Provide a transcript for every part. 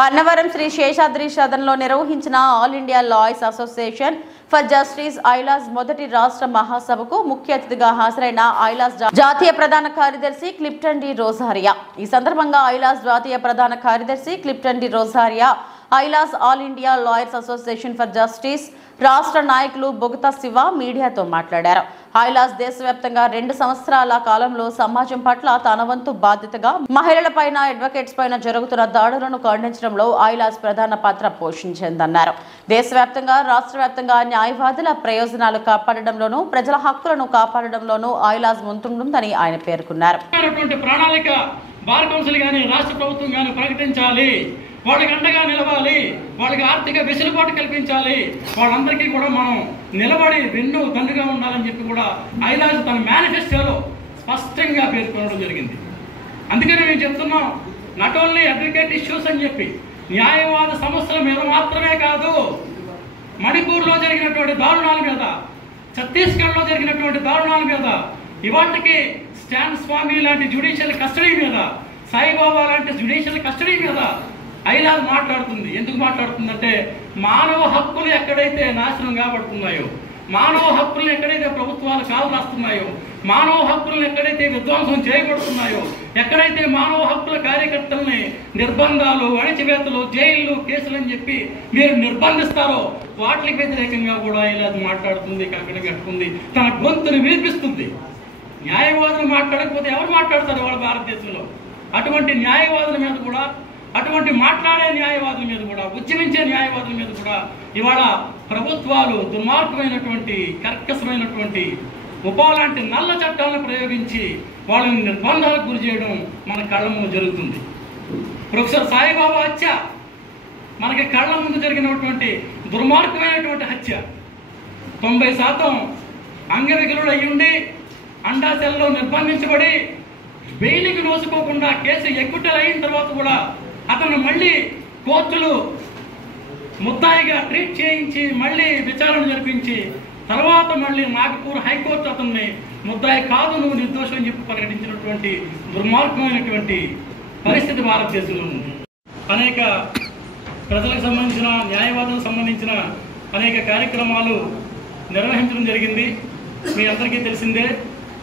అన్నవరం శ్రీ శేషాద్రి సదన్లో నిర్వహించిన all India lawyers association for justice AILAJ మొదటి రాష్ట్ర మహాసభకు ముఖ్య అతిథిగా హాజరైన ఐలాస్ జాతీయ ప్రధాన కార్యదర్శి క్లిప్టన్ డి రోజారియా. ఈ సందర్భంగా ఐలాస్ జాతీయ ప్రధాన కార్యదర్శి Clifton D Rozario AILAJ all India lawyers association for justice రాష్ట్ర నాయకులు బొగతా శివ మీడియాతో మాట్లాడారు. ఐలాస్ దేశవ్యాప్తంగా 2 సంవత్సరాల కాలంలో సమాజం పట్ల తన వంతు బాధ్యతగా మహిళలపైన అడ్వకేట్స్ పైన జరుగుతున్న దాడులను ఖండించడంలో ఐలాస్ ప్రధాన పాత్ర పోషించిందన్నారు. దేశవ్యాప్తంగా రాష్ట్ర వ్యాప్తంగా న్యాయవాదుల ప్రయోజనాలు కాపాడడంలోనూ ప్రజల హక్కులను కాపాడడంలోనూ ఐలాస్ ముందుంటుందని ఆయన పేర్కొన్నారు. బార్ కౌన్సిల్ గాని రాష్ట్ర ప్రభుత్వం గాని ప్రకటించాలి, వాళ్ళకి అండగా నిలవాలి, వాళ్ళకి ఆర్థిక వెసులుబాటు కల్పించాలి, వాళ్ళందరికీ కూడా మనం నిలబడి వెన్ను తండ్రిగా ఉండాలని చెప్పి కూడా ఐలాస్ తన మేనిఫెస్టోలో స్పష్టంగా పేర్కొనడం జరిగింది. అందుకని మేము చెప్తున్నాం, నాట్ ఓన్లీ అడ్వకేట్ ఇష్యూస్ అని చెప్పి న్యాయవాద సమస్యల మీద మాత్రమే కాదు, మణిపూర్లో జరిగినటువంటి దారుణాల మీద, ఛత్తీస్గఢ్లో జరిగినటువంటి దారుణాల మీద, ఇవాటికి స్టాన్ స్వామి లాంటి జ్యుడిషియల్ కస్టడీ మీద, సాయిబాబా లాంటి జ్యుడిషియల్ కస్టడీ మీద ఐలాస్ మాట్లాడుతుంది. ఎందుకు మాట్లాడుతుందంటే, మానవ హక్కులు ఎక్కడైతే నాశనం కాబడుతున్నాయో, మానవ హక్కులను ఎక్కడైతే ప్రభుత్వాలు కాలు రాస్తున్నాయో, మానవ హక్కులను ఎక్కడైతే విధ్వంసం చేయబడుతున్నాయో, ఎక్కడైతే మానవ హక్కుల కార్యకర్తల్ని నిర్బంధాలు, అణచివేతలు, జైళ్లు, కేసులు అని చెప్పి మీరు నిర్బంధిస్తారో వాటికి వ్యతిరేకంగా కూడా ఐలాస్ మాట్లాడుతుంది, కంకణం కట్టుకుంది, తన గొంతును వినిపిస్తుంది. న్యాయవాదులు మాట్లాడకపోతే ఎవరు మాట్లాడతారు వాళ్ళ భారతదేశంలో? అటువంటి న్యాయవాదుల మీద కూడా, అటువంటి మాట్లాడే న్యాయవాదుల మీద కూడా, ఉద్యమించే న్యాయవాదుల మీద కూడా ఇవాళ ప్రభుత్వాలు దుర్మార్గమైనటువంటి, కర్కశమైనటువంటి లాంటి నల్ల చట్టాలను ప్రయోగించి వాళ్ళని నిర్బంధాలకు గురి చేయడం మన కళ్ళ ముందు జరుగుతుంది. ప్రొఫెసర్ సాయిబాబా హత్య మనకి కళ్ళ ముందు జరిగినటువంటి దుర్మార్గమైనటువంటి హత్య. 90% అంగవికలుడు అయ్యుండి అండాశల్లో నిర్బంధించబడి బెయిల్కి నోసుకోకుండా కేసు ఎగ్గుటల్ అయిన తర్వాత కూడా అతను మళ్ళీ కోర్టులు ముద్దాయిగా ట్రీట్ చేయించి మళ్ళీ విచారణ జరిపించి తర్వాత మళ్ళీ నాగపూర్ హైకోర్టు అతన్ని ముద్దాయి కాదు, నువ్వు నిర్దోషం అని చెప్పి ప్రకటించినటువంటి దుర్మార్గమైనటువంటి పరిస్థితి భారతదేశంలో ఉంది. అనేక ప్రజలకు సంబంధించిన, న్యాయవాదులకు సంబంధించిన అనేక కార్యక్రమాలు నిర్వహించడం జరిగింది. మీ అందరికీ తెలిసిందే.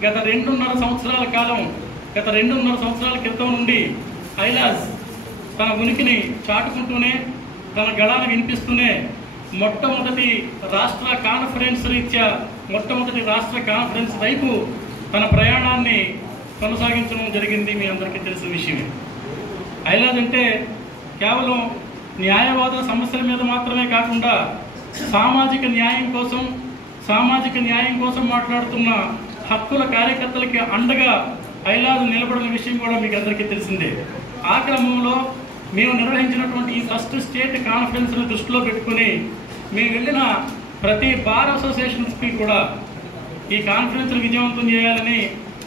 గత 2.5 సంవత్సరాల క్రితం నుండి ఐలాస్ తన ఉనికిని చాటుకుంటూనే, తన గళాన్ని వినిపిస్తూనే మొట్టమొదటి రాష్ట్ర కాన్ఫరెన్స్ వైపు తన ప్రయాణాన్ని కొనసాగించడం జరిగింది. మీ అందరికీ తెలిసిన విషయమే. ఐలాస్ అంటే కేవలం న్యాయవాదుల సమస్యల మీద మాత్రమే కాకుండా సామాజిక న్యాయం కోసం మాట్లాడుతున్న హక్కుల కార్యకర్తలకి అండగా ఐలాస్ నిలబడిన విషయం కూడా మీకు అందరికీ తెలిసిందే. ఆ క్రమంలో మేము నిర్వహించినటువంటి ఈ ఫస్ట్ స్టేట్ కాన్ఫరెన్స్ను దృష్టిలో పెట్టుకుని మేము వెళ్ళిన ప్రతి బార్ అసోసియేషన్స్కి కూడా ఈ కాన్ఫరెన్స్ను విజయవంతం చేయాలని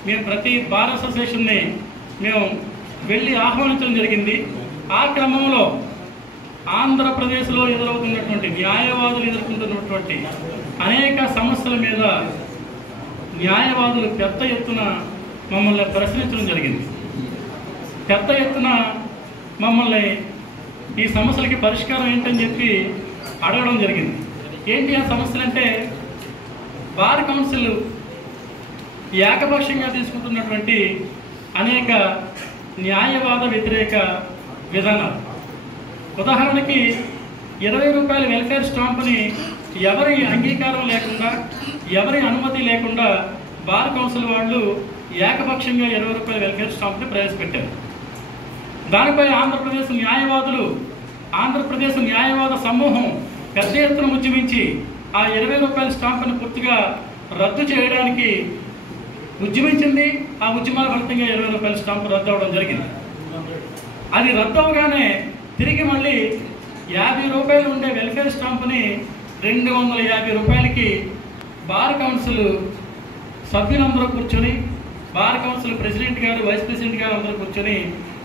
మేము ప్రతి బార్ అసోసియేషన్ని మేము వెళ్ళి ఆహ్వానించడం జరిగింది. ఆ క్రమంలో ఆంధ్రప్రదేశ్లో ఎదురవుతున్నటువంటి, న్యాయవాదులు ఎదుర్కొంటున్నటువంటి అనేక సమస్యల మీద న్యాయవాదులు పెద్ద ఎత్తున మమ్మల్ని ప్రశ్నించడం జరిగింది. పెద్ద ఎత్తున మమ్మల్ని ఈ సమస్యలకి పరిష్కారం ఏంటని చెప్పి అడగడం జరిగింది. ఏంటి ఆ సమస్యలు అంటే, బార్ కౌన్సిల్ ఏకపక్షంగా తీసుకుంటున్నటువంటి అనేక న్యాయవాద వ్యతిరేక విధానాలు. ఉదాహరణకి 20 రూపాయల వెల్ఫేర్ స్టాంపుని ఎవరి అంగీకారం లేకుండా, ఎవరి అనుమతి లేకుండా బార్ కౌన్సిల్ వాళ్ళు ఏకపక్షంగా 20 రూపాయల వెల్ఫేర్ స్టాంప్ని ప్రవేశపెట్టారు. దానిపై ఆంధ్రప్రదేశ్ న్యాయవాద సమూహం పెద్ద ఎత్తున ఉద్యమించి ఆ 20 రూపాయల స్టాంపును పూర్తిగా రద్దు చేయడానికి ఉద్యమించింది. ఆ ఉద్యమాల ఫలితంగా 20 రూపాయల స్టాంపు రద్దు అవ్వడం జరిగింది. అది రద్దు అవగానే తిరిగి మళ్ళీ 50 రూపాయలు ఉండే వెల్ఫేర్ స్టాంపుని 250 రూపాయలకి బార్ కౌన్సిల్ సభ్యులందరూ కూర్చొని, బార్ కౌన్సిల్ ప్రెసిడెంట్ గారు, వైస్ ప్రెసిడెంట్ గారు అందరూ కూర్చొని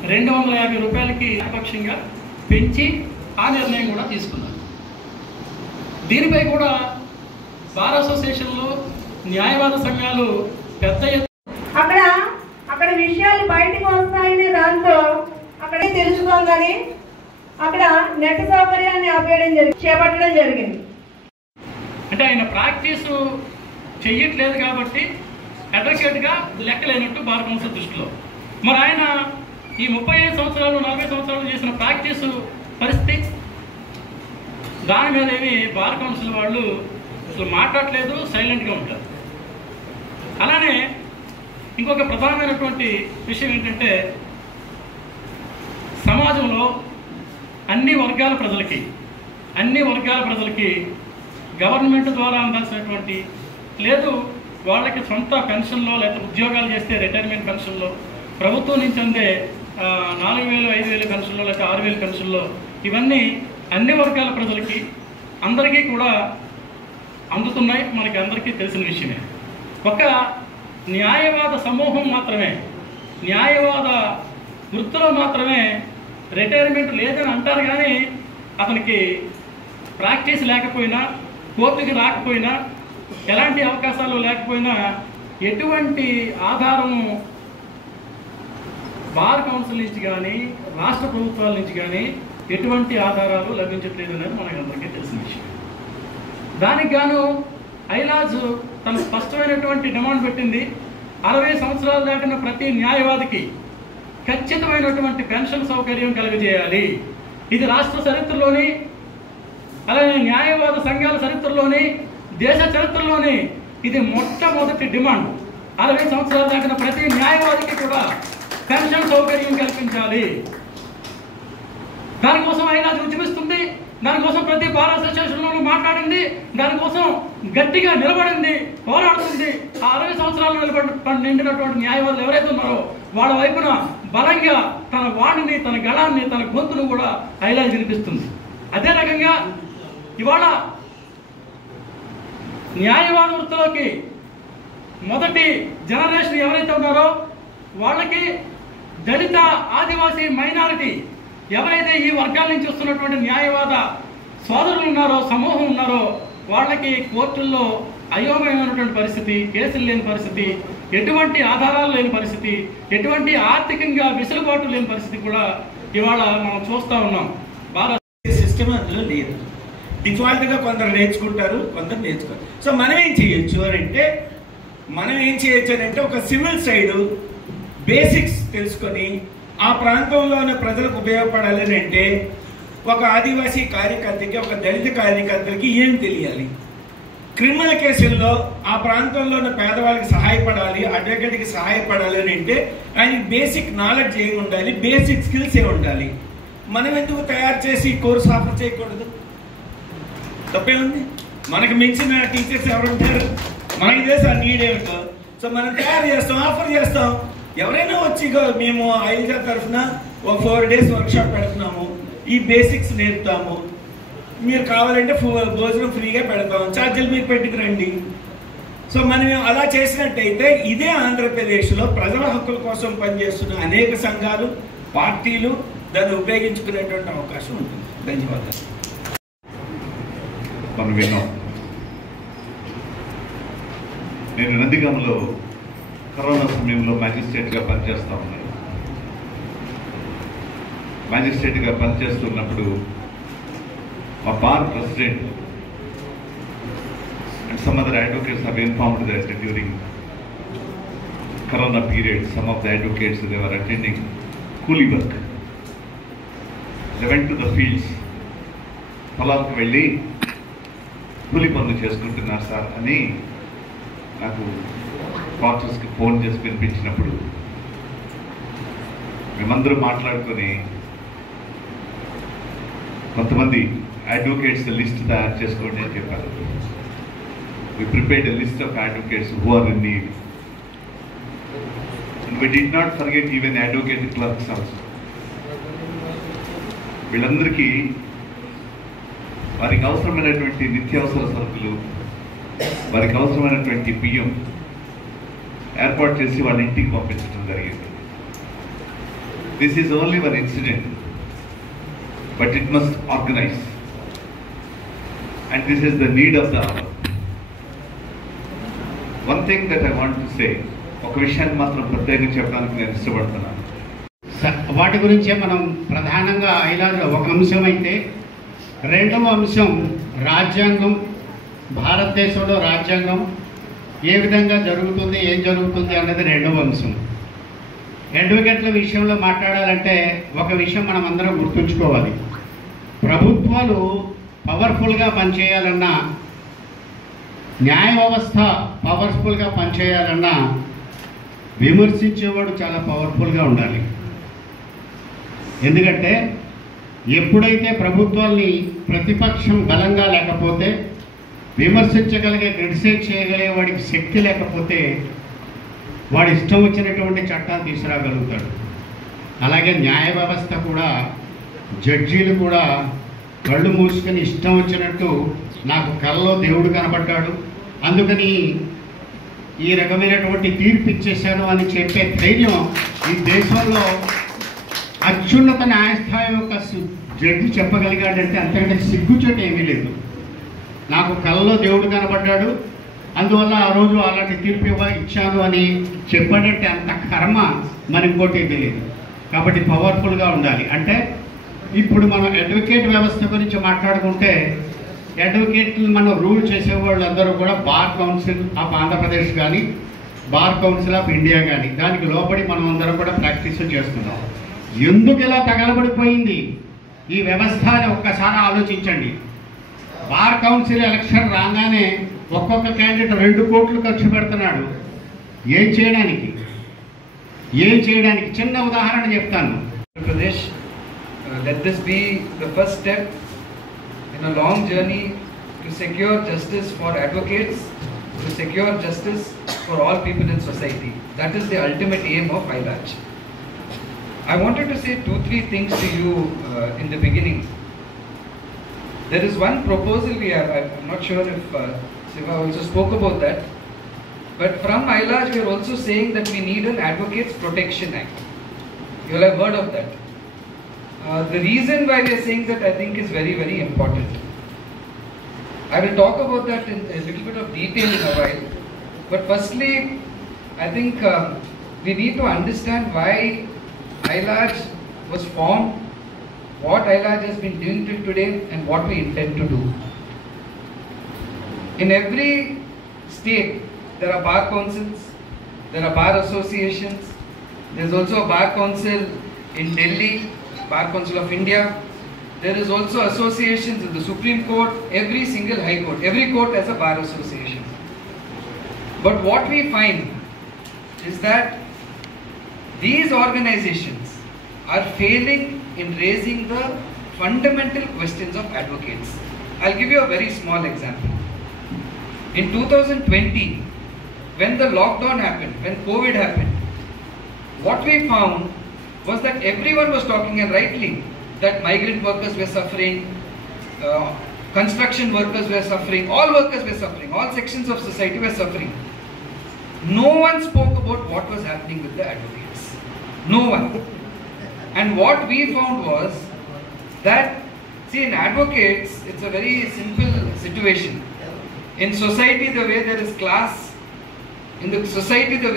250 రూపాయలకి ఏకపక్షంగా పెంచి ఆ నిర్ణయం కూడా తీసుకున్నారు. దీనిపై కూడా బార్ అసోసియేషన్లో న్యాయవాద సంఘాలు పెద్ద అక్కడ విషయాలు బయటకు వస్తాయనే దాంతో అక్కడే తెలుసుకోగానే అక్కడ నెట్ సౌకర్యాన్ని చేపట్టడం జరిగింది. అంటే ఆయన ప్రాక్టీస్ చెయ్యట్లేదు కాబట్టి అడ్వకేట్గా లెక్కలేనట్టు బార్ కౌన్సిల్ దృష్టిలో. మరి ఆయన ఈ 35 సంవత్సరాలు 40 సంవత్సరాలు చేసిన ప్రాక్టీస్ పరిస్థితి, దాని మీద ఏమి బార్ కౌన్సిల్ వాళ్ళు అసలు మాట్లాడలేదు, సైలెంట్గా ఉంటారు. అలానే ఇంకొక ప్రధానమైనటువంటి విషయం ఏంటంటే, సమాజంలో అన్ని వర్గాల ప్రజలకి గవర్నమెంట్ ద్వారా అందాల్సినటువంటి, లేదు వాళ్ళకి సొంత పెన్షన్లో లేకపోతే ఉద్యోగాలు చేస్తే రిటైర్మెంట్ పెన్షన్లో, ప్రభుత్వం నుంచి అందే 4,000 5,000 పెన్షన్లో లేకపోతే 6,000 పెన్షన్లో, ఇవన్నీ అన్ని వర్గాల ప్రజలకి అందరికీ కూడా అందుతున్నాయి. మనకి అందరికీ తెలిసిన విషయమే. ఒక న్యాయవాద సమూహం మాత్రమే, న్యాయవాద వృత్తిలో మాత్రమే రిటైర్మెంట్ లేదని అంటారు. కానీ అతనికి ప్రాక్టీస్ లేకపోయినా, కోర్టుకి రాకపోయినా, ఎలాంటి అవకాశాలు లేకపోయినా, ఎటువంటి ఆధారము బార్ కౌన్సిల్ నుంచి కానీ రాష్ట్ర ప్రభుత్వాల నుంచి కానీ ఎటువంటి ఆధారాలు లభించట్లేదు అనేది మనకు అందరికీ తెలిసిన విషయం. దానికి గాను ఐలాజ్ తన స్పష్టమైనటువంటి డిమాండ్ పెట్టింది. 60 సంవత్సరాలు దాటిన ప్రతి న్యాయవాదికి ఖచ్చితమైనటువంటి పెన్షన్ సౌకర్యం కలుగజేయాలి. ఇది రాష్ట్ర చరిత్రలోని, అలాగే న్యాయవాద సంఘాల చరిత్రలోని, దేశ చరిత్రలోని ఇది మొట్టమొదటి డిమాండ్. 60 సంవత్సరాలు దాటిన ప్రతి న్యాయవాదికి కూడా పెన్షన్ సౌకర్యం కల్పించాలి. దానికోసం ఐలాజ్ ఉద్యమిస్తుంది. దానికోసం ప్రతి బార్ అసోసియేషన్లోనూ మాట్లాడింది. దానికోసం గట్టిగా నిలబడింది, పోరాడుతుంది. ఆ 60 సంవత్సరాలు నిండినటువంటి న్యాయవాదులు ఎవరైతే ఉన్నారో వాళ్ళ వైపున బలంగా తన వాణిని, తన గళాన్ని, తన గొంతును కూడా ఐలాజ్ వినిపిస్తుంది. అదే రకంగా ఇవాళ న్యాయవాద వృత్తిలోకి మొదటి జనరేషన్ ఎవరైతే ఉన్నారో వాళ్ళకి దళిత, ఆదివాసీ, మైనారిటీ ఎవరైతే ఈ వర్గాల నుంచి వస్తున్నటువంటి న్యాయవాద సోదరులు ఉన్నారో, సమూహం ఉన్నారో, వాళ్ళకి కోర్టుల్లో అయోమయమైనటువంటి పరిస్థితి, కేసులు లేని పరిస్థితి, ఎటువంటి ఆధారాలు లేని పరిస్థితి, ఎటువంటి ఆర్థికంగా వెసులుబాటు లేని పరిస్థితి కూడా ఇవాళ మనం చూస్తూ ఉన్నాం. సిస్టమ్ అందులో లేదు. డిఫాల్ట్గా కొందరు నేర్చుకుంటారు, కొందరు నేర్చుకోరు. సో మనం ఏం చేయొచ్చు అని అంటే ఒక సివిల్ సైడ్ బేసిక్స్ తెలుసుకొని ఆ ప్రాంతంలో ఉన్న ప్రజలకు ఉపయోగపడాలని అంటే ఒక ఆదివాసీ కార్యకర్తకి, ఒక దళిత కార్యకర్తకి ఏం తెలియాలి, క్రిమినల్ కేసుల్లో ఆ ప్రాంతంలో ఉన్న పేదవాళ్ళకి సహాయపడాలి, అడ్వకేట్కి సహాయపడాలి అని అంటే ఆయనకి బేసిక్ నాలెడ్జ్ ఏమి ఉండాలి, బేసిక్ స్కిల్స్ ఏమి ఉండాలి. మనం ఎందుకు తయారు చేసి కోర్సు ఆఫర్ చేయకూడదు? తప్పేముంది? మనకు మించిన టీచర్స్ ఎవరు ఉంటారు? మనకి తెలుసు ఆ నీడ్ ఏమిటో. సో మనం తయారు చేస్తాం, ఆఫర్ చేస్తాం. ఎవరైనా వచ్చి మేము ఐల్జా తరఫున ఒక 4 days వర్క్షాప్ పెడుతున్నాము, ఈ బేసిక్స్ నేర్పుతాము, మీరు కావాలంటే భోజనం ఫ్రీగా పెడతాం, ఛార్జీలు మీరు పెట్టుకురండి. సో మనం అలా చేసినట్టయితే ఇదే ఆంధ్రప్రదేశ్లో ప్రజల హక్కుల కోసం పనిచేస్తున్న అనేక సంఘాలు, పార్టీలు దాన్ని ఉపయోగించుకునేటువంటి అవకాశం ఉంటుంది. ధన్యవాదాలు. మనం విన్నాం. నేను నందిగామలో కరోనా సమయంలో మ్యాజిస్ట్రేట్గా పనిచేస్తూ ఉన్నాను. మ్యాజిస్ట్రేట్గా పనిచేస్తున్నప్పుడు మా bar president and some other advocates have informed that during corona period some of the advocates they were attending కూలీ work. They went to the fields. పొలాలకు వెళ్ళి కూలీ పనులు చేసుకుంటున్నారు సార్ అని నాకు క్వార్టర్స్కి ఫోన్ చేసి వినిపించినప్పుడు మేమందరూ మాట్లాడుకొని కొంతమంది అడ్వకేట్స్ లిస్ట్ తయారు చేసుకోండి అని చెప్పారు. We prepared a list of advocates who are in need. And we did not forget even advocate clerks also. వీళ్ళందరికీ వారికి అవసరమైనటువంటి నిత్యావసర సరుకులు, వారికి అవసరమైనటువంటి బియ్యం ఏర్పాటు చేసి వాళ్ళ ఇంటికి పంపించడం జరిగింది. This is only one incident, but it must organize and this is the need of the hour. One thing that I want to say, ఒక విషయాన్ని మాత్రం ప్రత్యేకంగా చెప్పడానికి నేను ఇష్టపడుతున్నాను. వాటి గురించే మనం ప్రధానంగా ఐలాజ్లో ఒక అంశం అయితే, రెండవ అంశం రాజ్యాంగం. భారతదేశంలో రాజ్యాంగం ఏ విధంగా జరుగుతుంది, ఏం జరుగుతుంది అన్నది రెండవ అంశం. అడ్వకేట్ల విషయంలో మాట్లాడాలంటే ఒక విషయం మనం అందరం గుర్తుంచుకోవాలి. ప్రభుత్వాలు పవర్ఫుల్గా పనిచేయాలన్నా, న్యాయ వ్యవస్థ పవర్ఫుల్గా పనిచేయాలన్నా విమర్శించేవాడు చాలా పవర్ఫుల్గా ఉండాలి. ఎందుకంటే ఎప్పుడైతే ప్రభుత్వాల్ని ప్రతిపక్షం బలంగా లేకపోతే, విమర్శించగలిగే, క్రిటిసైజ్ చేయగలిగే వాడికి శక్తి లేకపోతే వాడు ఇష్టం వచ్చినటువంటి చట్టాలు తీసుకురాగలుగుతాడు. అలాగే న్యాయ వ్యవస్థ కూడా, జడ్జీలు కూడా కళ్ళు మూసుకొని ఇష్టం వచ్చినట్టు నాకు కల్లో దేవుడు కనబడ్డాడు, అందుకని ఈ రకమైనటువంటి తీర్పు ఇచ్చేశాను అని చెప్పే ధైర్యం ఈ దేశంలో అత్యున్నత న్యాయస్థాయి యొక్క జడ్జి చెప్పగలిగాడంటే అంతకంటే సిగ్గుచేటు ఏమీ లేదు. నాకు కల్లో దేవుడు కనబడ్డాడు, అందువల్ల ఆ రోజు అలాంటి తీర్పు ఇచ్చాను అని చెప్పాడంటే అంత కర్మ మరి ఇంకోటి తెలియదు. కాబట్టి పవర్ఫుల్గా ఉండాలి. అంటే ఇప్పుడు మనం అడ్వకేట్ వ్యవస్థ గురించి మాట్లాడుకుంటే, అడ్వకేట్లు మనం రూల్ చేసేవాళ్ళు అందరూ కూడా బార్ కౌన్సిల్ ఆఫ్ ఆంధ్రప్రదేశ్ కానీ, బార్ కౌన్సిల్ ఆఫ్ ఇండియా కానీ, దానికి లోబడి మనం అందరం కూడా ప్రాక్టీస్ చేస్తున్నాం. ఎందుకు ఇలా తగలబడిపోయింది ఈ వ్యవస్థ అని ఒక్కసారి ఆలోచించండి. బార్ కౌన్సిల్ ఎలక్షన్ రాగానే ఒక్కొక్క క్యాండిడేట్ 2 కోట్లు ఖర్చు పెడుతున్నాడు. ఏం చేయడానికి? చిన్న ఉదాహరణ చెప్తాను. Pradesh, let this be the first step in a long journey to secure justice for advocates, to secure justice for all people in society. That is the ultimate aim of ILAJ. I wanted to say 2-3 things to you in the beginning. There is one proposal we have. I'm not sure if Siva also spoke about that. But from ILAJ, we are also saying that we need an Advocates Protection Act. You will have heard of that. The reason why we are saying that I think is very, very important. I will talk about that in a little bit of detail in a while. But firstly, I think we need to understand why ILAJ was formed, what ILAJ has been doing till today, and what we intend to do. In every state, there are bar councils, there are bar associations. There is also a bar council in Delhi, Bar Council of India. There is also associations in the Supreme Court, every single High Court. Every court has a bar association. But what we find is that these organizations are failing in raising the fundamental questions of advocates. I'll give you a very small example. In 2020, when the lockdown happened, when COVID happened, what we found was that everyone was talking, and rightly, that migrant workers were suffering, construction workers were suffering, all workers were suffering, all sections of society were suffering. No one spoke about what was happening with the advocates. No one. And what we found was that, see, in advocates, it's a very simple situation. In society, the way there is class, in the society, the